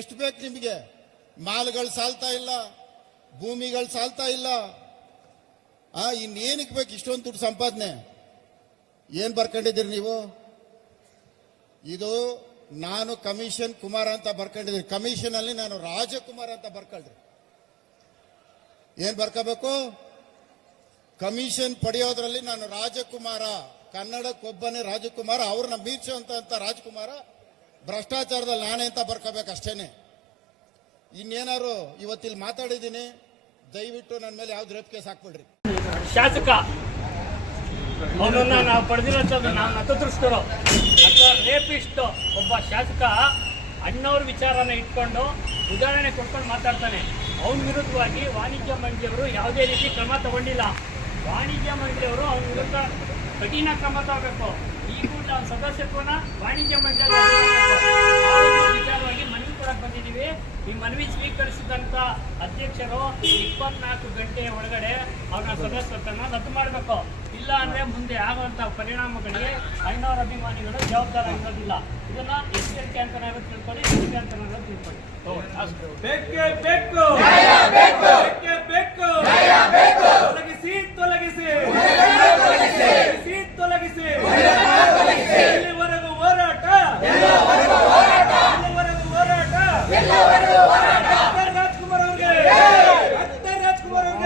ಎಷ್ಟು ಬೇಕು ನಿಮಗೆ? ಮಾಲ್ಗಳು ಸಾಲ್ತಾ ಇಲ್ಲ, ಭೂಮಿಗಳು ಸಾಲ್ತಾ ಇಲ್ಲ. ಇನ್ನೇನಕ್ಕೆ ಬೇಕು ಇಷ್ಟೊಂದು ದುಡ್ಡು ಸಂಪಾದನೆ? ಏನ್ ಬರ್ಕೊಂಡಿದ್ದೀರಿ ನೀವು? ಇದು ನಾನು ಕಮಿಷನ್ ಕುಮಾರ್ ಅಂತ ಬರ್ಕೊಂಡಿದ್ದೀನಿ. ಕಮಿಷನ್ ಅಲ್ಲಿ ನಾನು ರಾಜಕುಮಾರ್ ಅಂತ ಬರ್ಕೊಳ್ರಿ. ಏನ್ ಬರ್ಕೋಬೇಕು? ಕಮಿಷನ್ ಪಡೆಯೋದ್ರಲ್ಲಿ ನಾನು ರಾಜಕುಮಾರ, ಕನ್ನಡಕ್ಕೊಬ್ಬನೇ ರಾಜಕುಮಾರ, ಅವ್ರನ್ನ ಮೀರ್ಸುವಂತ ರಾಜಕುಮಾರ, ಭ್ರಷ್ಟಾಚಾರದಲ್ಲಿ ನಾನೇ ಅಂತ ಬರ್ಕೋಬೇಕು ಅಷ್ಟೇನೆ. ಇನ್ನೇನಾರು ಇವತ್ತಿಲ್ಲಿ ಮಾತಾಡಿದ್ದೀನಿ, ದಯವಿಟ್ಟು ನನ್ನ ಮೇಲೆ ಯಾವ್ದು ರೇಪ್ ಕೇಸ್ ಹಾಕ್ಬಿಡ್ರಿ. ಶಾಸಕ ಅವನನ್ನ ನಾವು ಪಡೆದಿರೋಂಥದ್ದು ನಾವು ನತದೃಷ್ಟರು ಅಥವಾ ರೇಪಿಸ್ಟ್ ಒಬ್ಬ ಶಾಸಕ ಅಣ್ಣವ್ರ ವಿಚಾರನ ಇಟ್ಕೊಂಡು ಉದಾಹರಣೆ ಕೊಡ್ಕೊಂಡು ಮಾತಾಡ್ತಾನೆ. ಅವನ ವಿರುದ್ಧವಾಗಿ ವಾಣಿಜ್ಯ ಮಂಡಳಿಯವರು ಯಾವುದೇ ರೀತಿ ಕ್ರಮ ತಗೊಂಡಿಲ್ಲ. ವಾಣಿಜ್ಯ ಮಂಡಳಿಯವರು ಅವನ ವಿರುದ್ಧ ಕಠಿಣ ಕ್ರಮ ತಗೋಬೇಕು. ಈಗ ನಾವು ಸದಸ್ಯತ್ವನ ವಾಣಿಜ್ಯ ಮಂಡಳಿ ವಿಚಾರವಾಗಿ ಮನವಿ ಕೊಡಕ್ಕೆ ಬಂದಿದ್ದೀವಿ. ಈ ಮನವಿ ಸ್ವೀಕರಿಸಿದಂಥ ಅಧ್ಯಕ್ಷರು 24 ಗಂಟೆಯ ಒಳಗಡೆ ಅವ್ರನ್ನ ಸದಸ್ಯತ್ವನ ರದ್ದು ಮಾಡಬೇಕು. ಇಲ್ಲ ಅಂದ್ರೆ ಮುಂದೆ ಆಗುವಂತ ಪರಿಣಾಮಗಳಿಗೆ ಅಣ್ಣವರ ಅಭಿಮಾನಿಗಳು ಜವಾಬ್ದಾರ ಇರೋದಿಲ್ಲ. ಇದನ್ನ ಎಚ್ಚರಿಕೆ ಅಂತ ತಿಳ್ಕೊಳ್ಳಿ, ಎಚ್ಚರಿಕೆ ಅಂತ ತಿಳ್ಕೊಳ್ಳಿ.